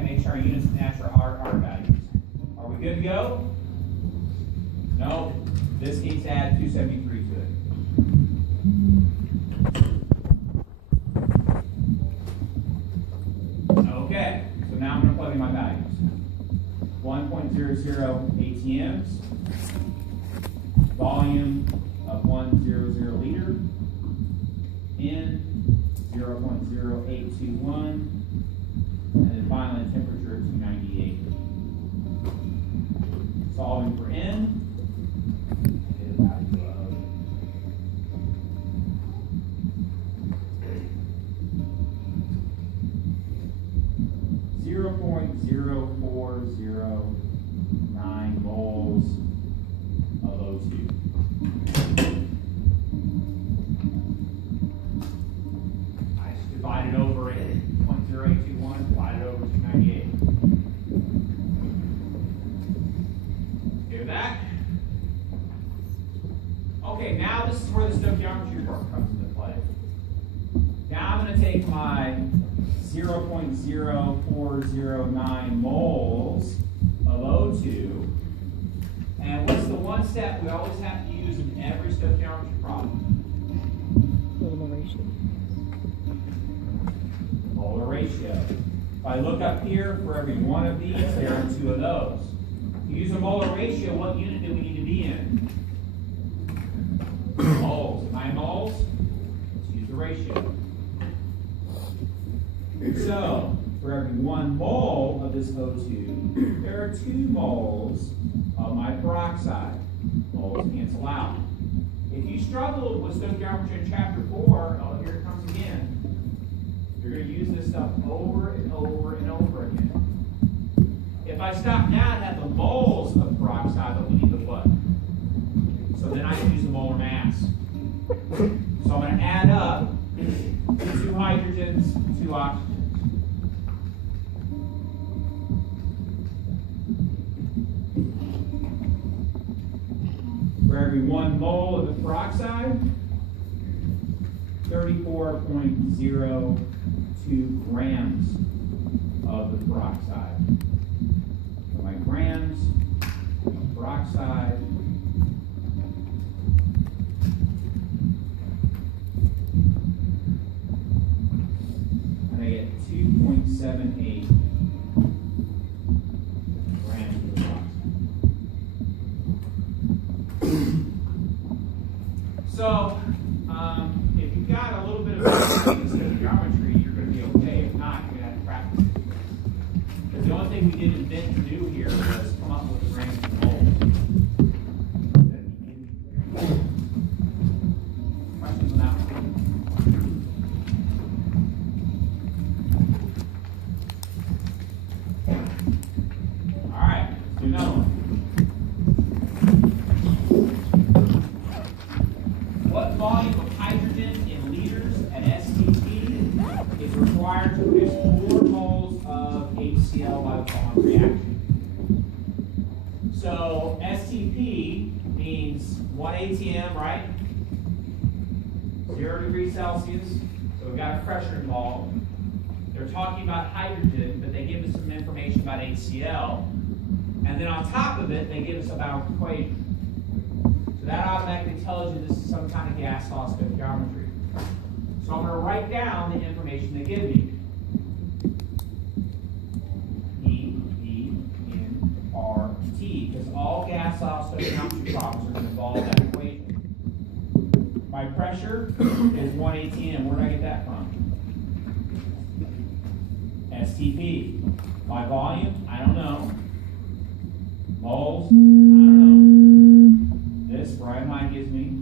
Okay, make sure our units match our values. Are we good to go? No. This needs to add 273 to it. Okay, so now I'm going to plug in my values. 1.00 ATMs, volume of 100 liter, in 0.0821, and then finally temperature of 298. Solving for N, get a value of 0.0409 moles of O2. I just divide it over 0.0821, divide it over 298. Okay with that? Okay, now this is where the stoichiometry part comes into play. Now I'm going to take my 0.0409 moles of O2, and what's the one step we always have to use in every stoichiometry problem? Molar ratio. Molar ratio. If I look up here, for every one of these, there are two of those. To use a molar ratio, what unit do we need to be in? Moles. Am I in moles? Let's use the ratio. So, for every 1 mole of this O2, there are 2 moles of my peroxide. Moles cancel out. If you struggled with stoichiometry in chapter 4, oh, here it comes again. You're going to use this stuff over and over and over again. If I stop now and have the moles of peroxide, but we need the what? So then I can use the molar mass. So I'm going to add up 2 hydrogens, 2 oxygens. For every 1 mole of the peroxide, 34.02 grams of the peroxide. So my grams of peroxide and I get 2.78 grams of peroxide. So, if you've got a little bit of stoichiometry, you're going to be okay. If not, you're going to have to practice. Because the only thing we did invent to do here was come up with grams and moles. Questions on that one? All right, let's do another one. What volume of hydrogen in liters at STP is required to produce 4 moles of HCl by the following reaction? So STP means 1 ATM, right? 0 degrees Celsius. So we've got a pressure involved. They're talking about hydrogen, but they give us some information about HCl. And then on top of it, they give us a balanced equation. So that automatically tells you this is some kind of gas law stoichiometry. So I'm going to write down the information they give me. E, E, N, R, T, because all gas law stoichiometry problems are going to involve that equation. My pressure is 1 ATM. Where did I get that from? STP. My volume, I don't know. Moles, I don't know. This, bright line gives me.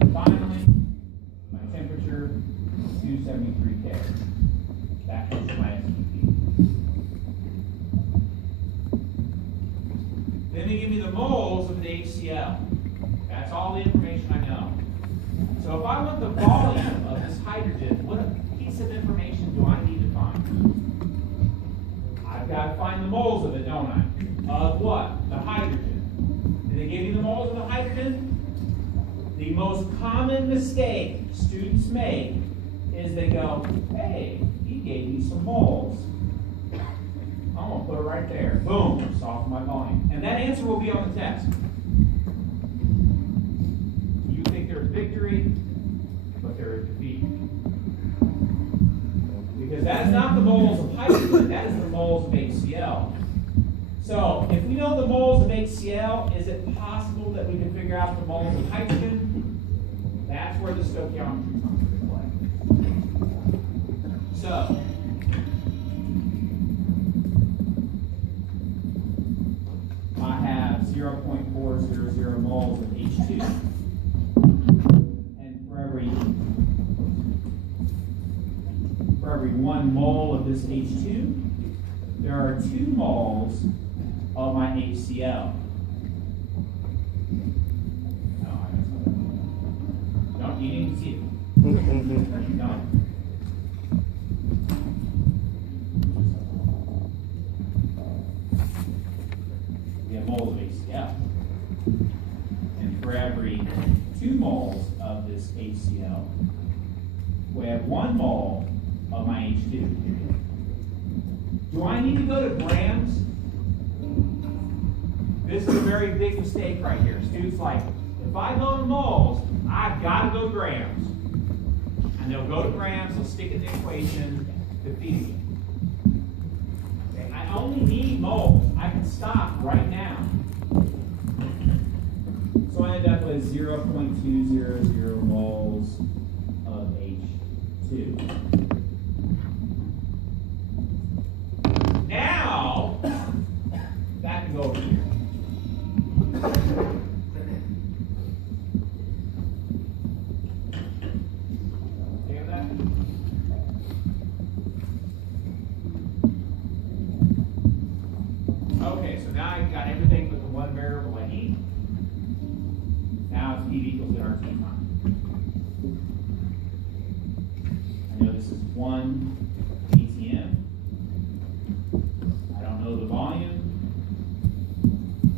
And finally, my temperature is 273 K. That comes from my STP. Then they give me the moles of the HCl. That's all the information I know. So if I want the volume of this hydrogen, what piece of information do I need to find? I I've got to find the moles of it, don't I? Of what? The hydrogen. Did they give you the moles of the hydrogen? The most common mistake students make is they go, hey, he gave me some moles. I'm going to put it right there. Boom, solve my volume. And that answer will be on the test. You think there's victory, but there is defeat. Because that is not the moles of hydrogen, that is the moles of HCl. So, if we know the moles of HCl, is it possible that we can figure out the moles of hydrogen? That's where the stoichiometry comes into play. So, I have 0.400 moles of H2. And for every 1 mole of this H2, there are 2 moles of my HCl. No, you didn't see it. No. We have moles of HCl. And for every 2 moles of this HCl, we have 1 mole of my H2. Do I need to go to grams? This is a very big mistake right here. Students like, if I go to moles, I've got to go grams. And they'll go to grams, they'll stick in the equation, defeat it. Okay, I only need moles. I can stop right now. So I end up with 0.200 moles of H2. Now, that can go over here. Okay with that? Okay, so now I've got everything but the one variable I need. Now it's P equals NRT time. I know this is 1 ATM. I don't know the volume.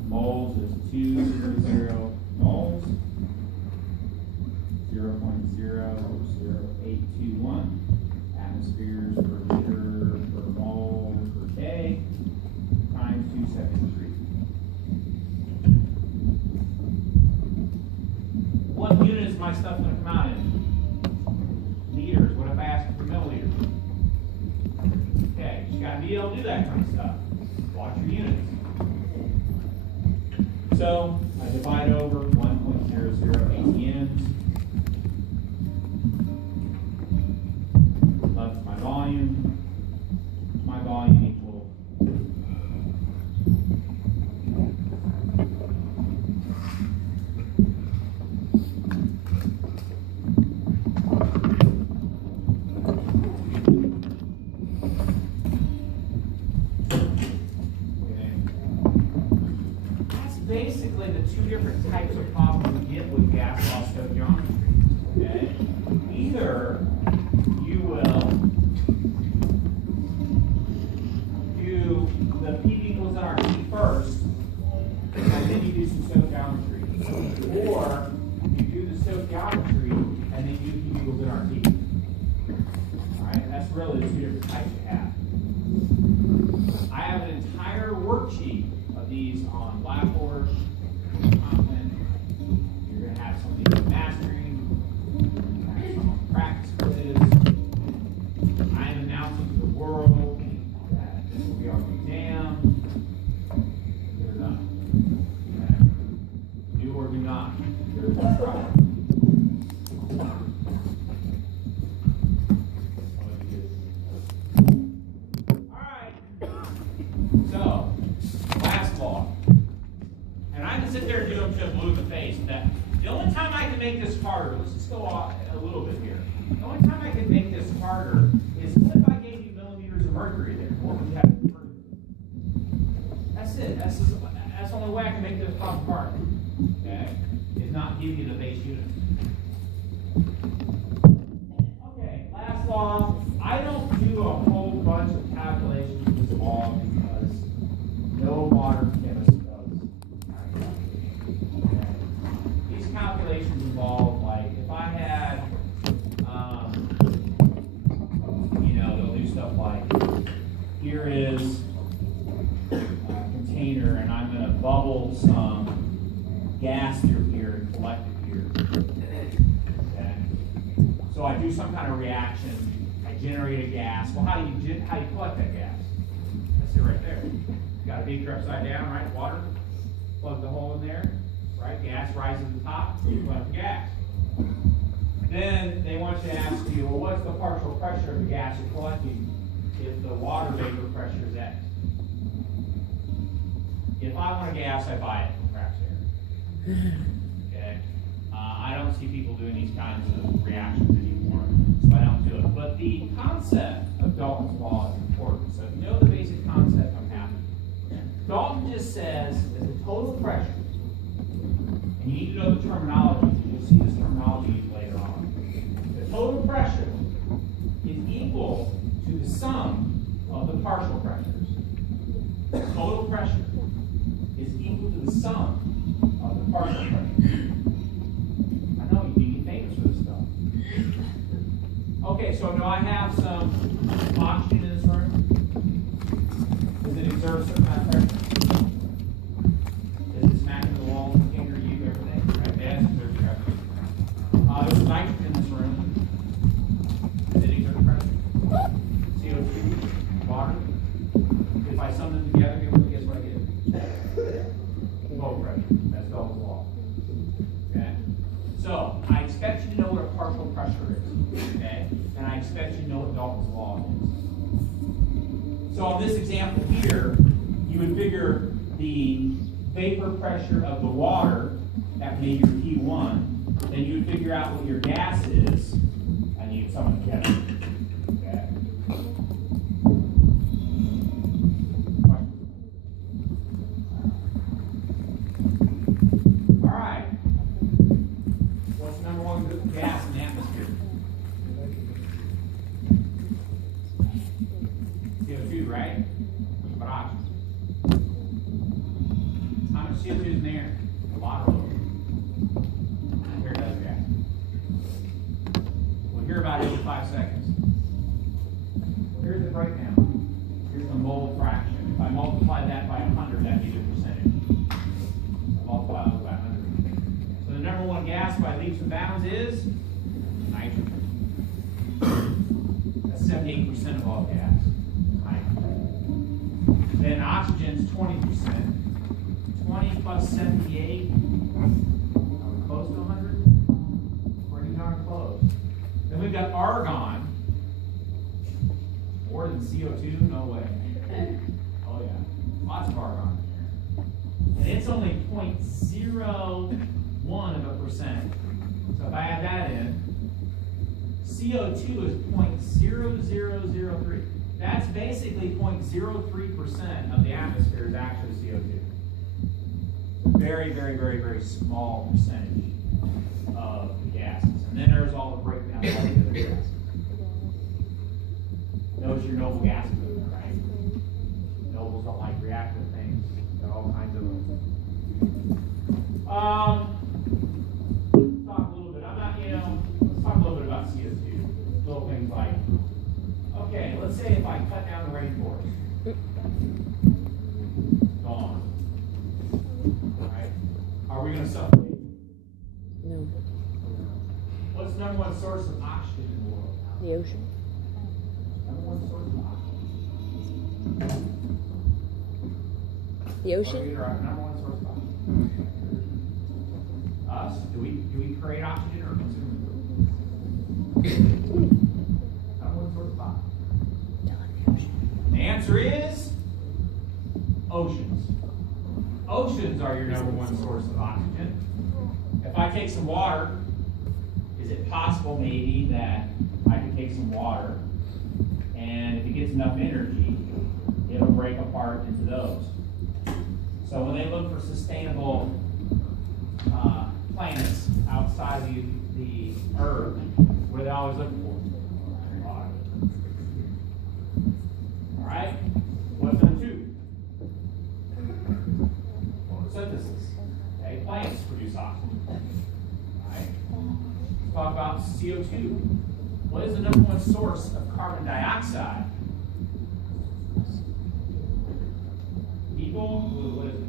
Moles is 200 moles. 0.00821 atmospheres per liter per mole per day times 273. What unit is my stuff going to come out in? Liters. What if I ask for milliliters? Okay, you got to be able to do that kind of stuff. Watch your units. So I divide over 1.00 ATMs. That's my volume. My volume equals basically the 2 different types of problems we get with gas law stoichiometry. Okay? Either you will do the P equals NRT first, and then you do some stoichiometry. Or you do the stoichiometry, and then you do P equals NRT. Alright? That's really the 2 different types you have. I have an entire worksheet of these on Blackboard content. You're going to have some of these mastering, you're going to have some on practice quiz. I am announcing to the world that this will be our exam. They're done. Okay. Do or do not. There's one problem. Alright. So, last law. And I can sit there and do them till blue in the face. That the only time I can make this harder, let's just go off a little bit here. The only time I can make this harder is what if I gave you millimeters of mercury there? What would you have to prove? That's it. That's the only way I can make this problem harder. Okay? Is not give you the base unit. Okay, last law. I don't do a whole bunch of calculations with this law. gas through here and collect it here. Okay? So I do some kind of reaction. I generate a gas. Well, how do you collect that gas? That's it right there. You got a beaker upside down, right? Water. Plug the hole in there, right? Gas rises to the top. You collect the gas. Then they want you to ask you, well, what's the partial pressure of the gas you're collecting if the water vapor pressure is X? If I want a gas, I buy it from craft air. Okay? I don't see people doing these kinds of reactions anymore, so I don't do it. But the concept of Dalton's law is important. So if you know the basic concept, I'm happy. Dalton just says that the total pressure, and you need to know the terminology, because you'll see this terminology later on. The total pressure is equal to the sum of the partial pressures. The total pressure is equal to the sum of the partial pressures. I know you need to get famous for this stuff. Okay, so do I have some oxygen in this room? Does it exert a certain amount of pressure? Does it smack into the wall, hinder you, everything? Right? Yes, exert pressure. There's nitrogen in this room. Does it exert pressure? CO2, water. If I sum them together, guess what I get? Total pressure. That's Dalton's law. Okay? So, I expect you to know what a partial pressure is. Okay? And I expect you to know what Dalton's law is. So, on this example here, you would figure the vapor pressure of the water at maybe your P1, then you would figure out what your gas is, and you'd sum them together. Okay? All right. What's the number one gas in the atmosphere? CO2, right? But oxygen. How much CO2 is in the air? A lot of it. Here it does, gas. We'll hear about it in 5 seconds. Here's the breakdown. Here's the mole fraction. If I multiply that by 100, that gives you a percentage. I multiply it by 100. So the number one gas by leaps and bounds is nitrogen. That's 78% of all gas. Nitrogen. Then oxygen's 20%. 20 plus 78. Are we close to 100? Pretty darn close. Then we've got argon. More than CO2? No way. Oh yeah. Lots of argon in here. And it's only 0.01%. So if I add that in, CO2 is 0.0003. That's basically 0.03% of the atmosphere is actually CO2. Very, very, very, very small percentage of the gases. And then there's all the breakdown of all the other gases. Notice your noble gas movement, right? Nobles don't like reactive things. Got all kinds of them. Let's talk a little bit. Let's talk a little bit about CO2. Little things like, okay, let's say if I cut down the rainforest. Gone. Right? Are we going to suffocate? No. What's the number one source of oxygen in the world? The ocean. Number one source of oxygen. The ocean? Number one source of oxygen. Us? Do we create oxygen or consume it? Number one source of oxygen. The answer is oceans. Oceans are your number one source of oxygen. If I take some water, is it possible maybe that I could take some water and if it gets enough energy, it'll break apart into those. So when they look for sustainable planets outside the Earth, what do they always look for? Water. All right? What's number two? Photosynthesis. Okay, plants produce oxygen. All right? Let's talk about CO2. What is the number one source of carbon dioxide? People? What is it?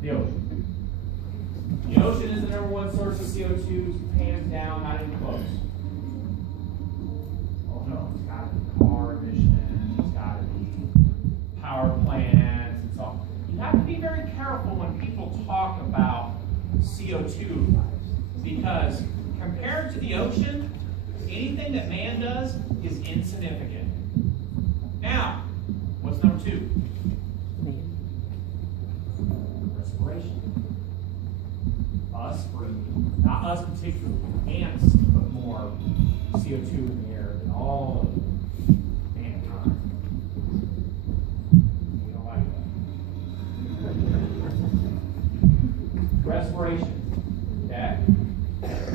The ocean. The ocean is the number one source of CO2, hands down, not even close. Oh no, it's got to be car emissions, it's got to be power plants, and so on. You have to be very careful when people talk about CO2, because compared to the ocean, anything that man does is insignificant. Now, what's number two? Respiration. Us breathing, not us particularly, ants put more CO2 in the air than all of mankind. You don't like that. Respiration. Okay?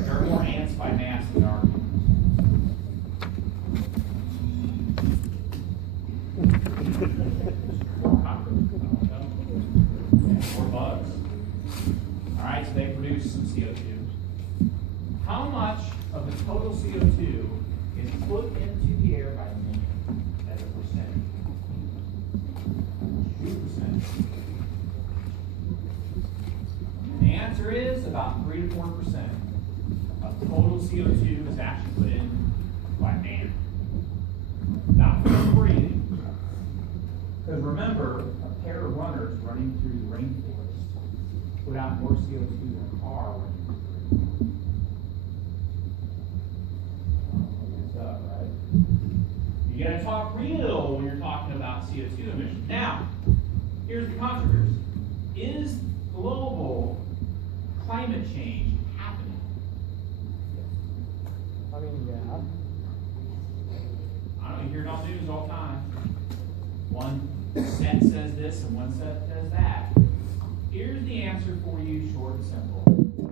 There are more ants by mass than are. More cockroaches. More bugs. Alright, so they produce some CO2. How much of the total CO2 is put into the air by man as a percentage? 2%. And the answer is about 3 to 4% of total CO2 is actually put in by man. Not from breathing. Because remember, a pair of runners running through the rainforest put out more CO2 than a car running through it. Up, right? You gotta talk real when you're talking about CO2 emissions. Now, here's the controversy. Is global climate change happening? I mean, yeah. I don't know, you hear it on news all the time. One set says this and one set says that. Here's the answer for you, short and simple.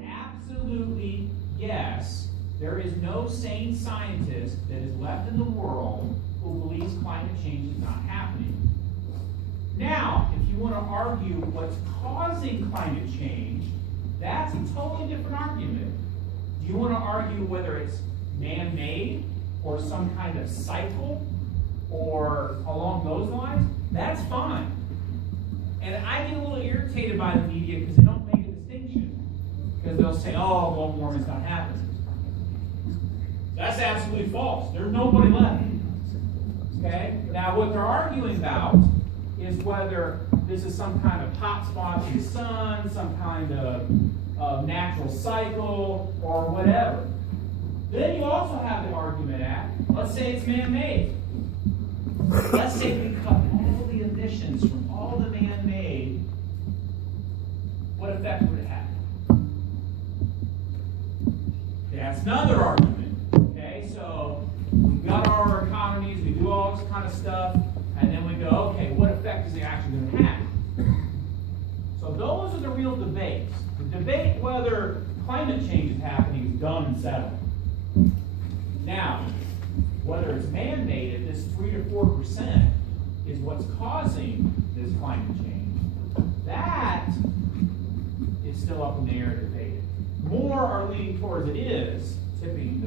Absolutely yes. There is no sane scientist that is left in the world who believes climate change is not happening. Now, if you want to argue what's causing climate change, that's a totally different argument. Do you want to argue whether it's man-made or some kind of cycle or along those lines? That's fine. And I get a little irritated by the media because they don't make a distinction. Because they'll say, oh, global warming's not happening. That's absolutely false. There's nobody left. Okay? Now, what they're arguing about is whether this is some kind of hot spot in the sun, some kind of natural cycle, or whatever. Then you also have the argument at, let's say it's man-made. Let's say we cut all the emissions from all the man-made. What effect would it have? That's another argument. Okay, so we've got our economies, we do all this kind of stuff, and then we go, okay, what effect is it actually going to have? So those are the real debates. The debate whether climate change is happening is done and settled. Now, whether it's man-made, if this 3 to 4% is what's causing this climate change, that is still up in the air debated. More are leaning towards it is tipping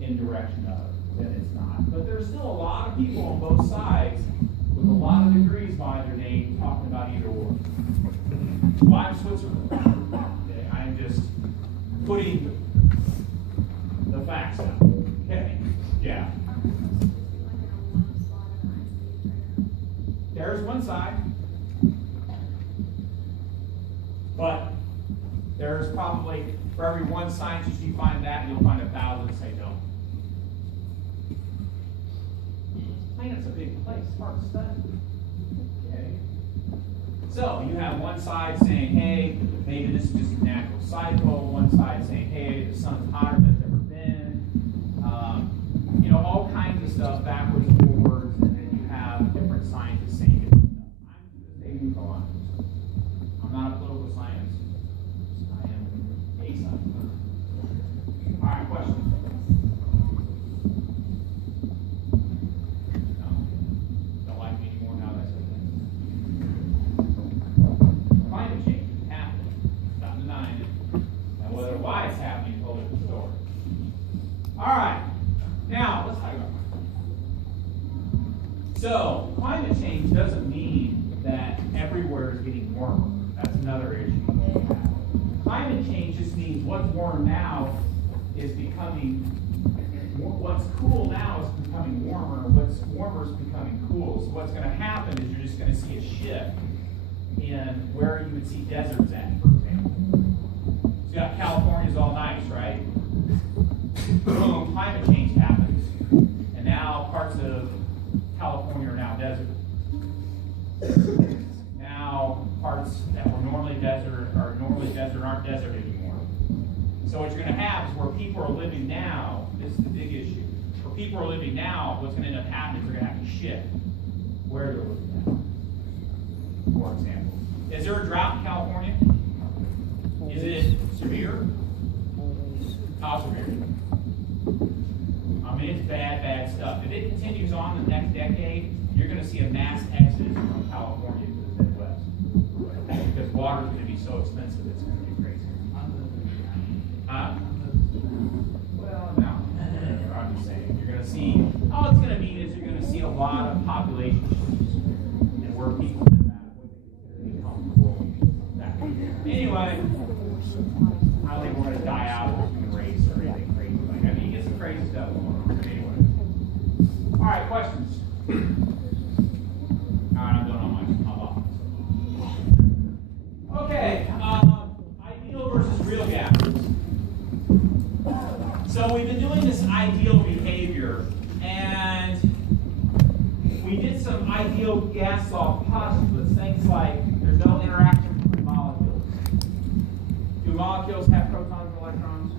in direction of than it's not. But there's still a lot of people on both sides with a lot of degrees behind their name talking about either or. So I'm Switzerland. Okay, I'm just putting the facts out. Okay, yeah. There's one side, but there's probably, for every one scientist you find that, you'll find 1,000 that say no. Planet's a big place, it's hard to study. Okay? So you have one side saying, hey, maybe this is just a natural cycle. One side saying, hey, the sun's hotter than it's ever been. You know, all kinds of stuff, backwards and forwards, and then you have different scientists saying different stuff. I'm just going to stay neutral. I'm not a political scientist. I am a scientist. All right, questions? No? Don't like me anymore now that I said that. Climate change is happening. Stop denying it. And whether why it's happening is a whole different story. All right. Now, let's talk about climate change. So, climate change doesn't mean that everywhere is getting warmer. That's another change just means what's warm now is becoming, what's cool now is becoming warmer, what's warmer is becoming cool. So what's going to happen is you're just going to see a shift in where you would see deserts at, for example. So you got California's all nice, right? Boom, climate change happens. And now parts of California are now desert. Now parts that were normally desert aren't desert anymore. So what you're going to have is where people are living now, this is the big issue. Where people are living now, what's going to end up happening is they're going to have to shift where they're living now. For example. Is there a drought in California? Is it severe? How severe? I mean, it's bad, bad stuff. If it continues on the next decade, you're going to see a mass exodus from California to the Midwest. Because water is going to be so expensive, it's going to be crazy. Well, no. I'm just saying. You're going to see, all it's going to mean is you're going to see a lot of population shifts and where people live at, what they consider comfortable. Anyway, I don't think we're going to die out of the human race or anything crazy like that. I mean, you get some crazy stuff going on. Anyway. All right, questions? All right, I'm doing all mine. How about? Okay, ideal versus real gases. So we've been doing this ideal behavior, and we did some ideal gas law postulates, things like there's no interaction between molecules. Do molecules have protons and electrons?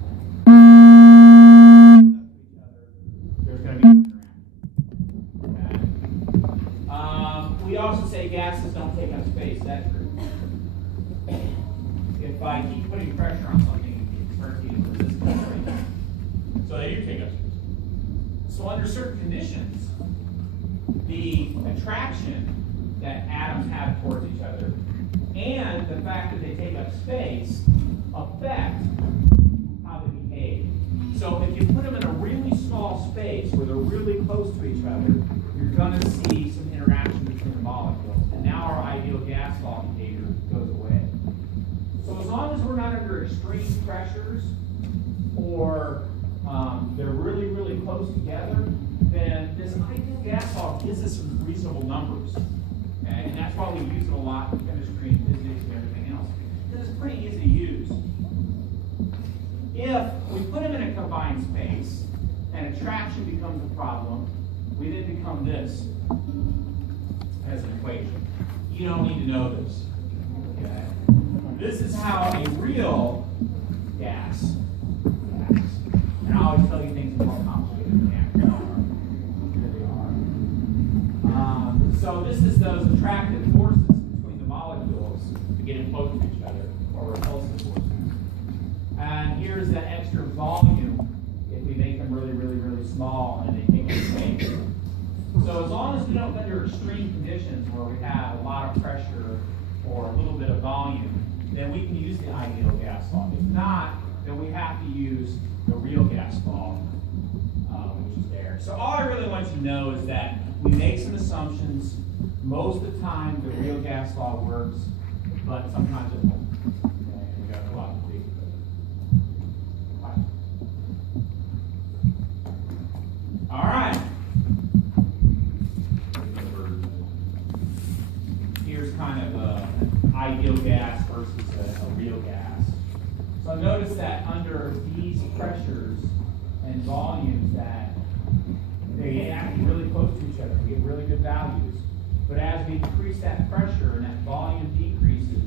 There's going to be interaction. Okay. We also say gases don't take up space. That's true. If I keep putting pressure on something, it starts getting resistance. So they do take up space. So under certain conditions, the attraction that atoms have towards each other and the fact that they take up space affect how they behave. So if you put them in a really small space where they're really close to each other, you're going to see some interaction between the molecules. And now our ideal gas law behavior goes away. So as long as we're not under extreme pressures or they're really, really close together, then this ideal gas law gives us some reasonable numbers. Okay? And that's why we use it a lot in chemistry and physics and everything else. Because it's pretty easy to use. If we put them in a confined space and attraction becomes a problem, we then become this as an equation. You don't need to know this. Okay? This is how a real gas acts. And I always tell you things are more complicated than they actually are. Here they are. So this is those attractive forces between the molecules to get them close to each other, or repulsive forces. And here's the extra volume if we make them really, really, really small and they take up space. So as long as we don't get under extreme conditions where we have a lot of pressure or a little bit of volume, then we can use the ideal gas law. If not, then we have to use the real gas law, which is there. So all I really want you to know is that we make some assumptions. Most of the time, the real gas law works, but sometimes it won't. Okay? And we got a lot to do. All right. Here's kind of an ideal gas versus a real gas. So notice that under these pressures and volumes that they act really close to each other. We get really good values. But as we decrease that pressure and that volume decreases,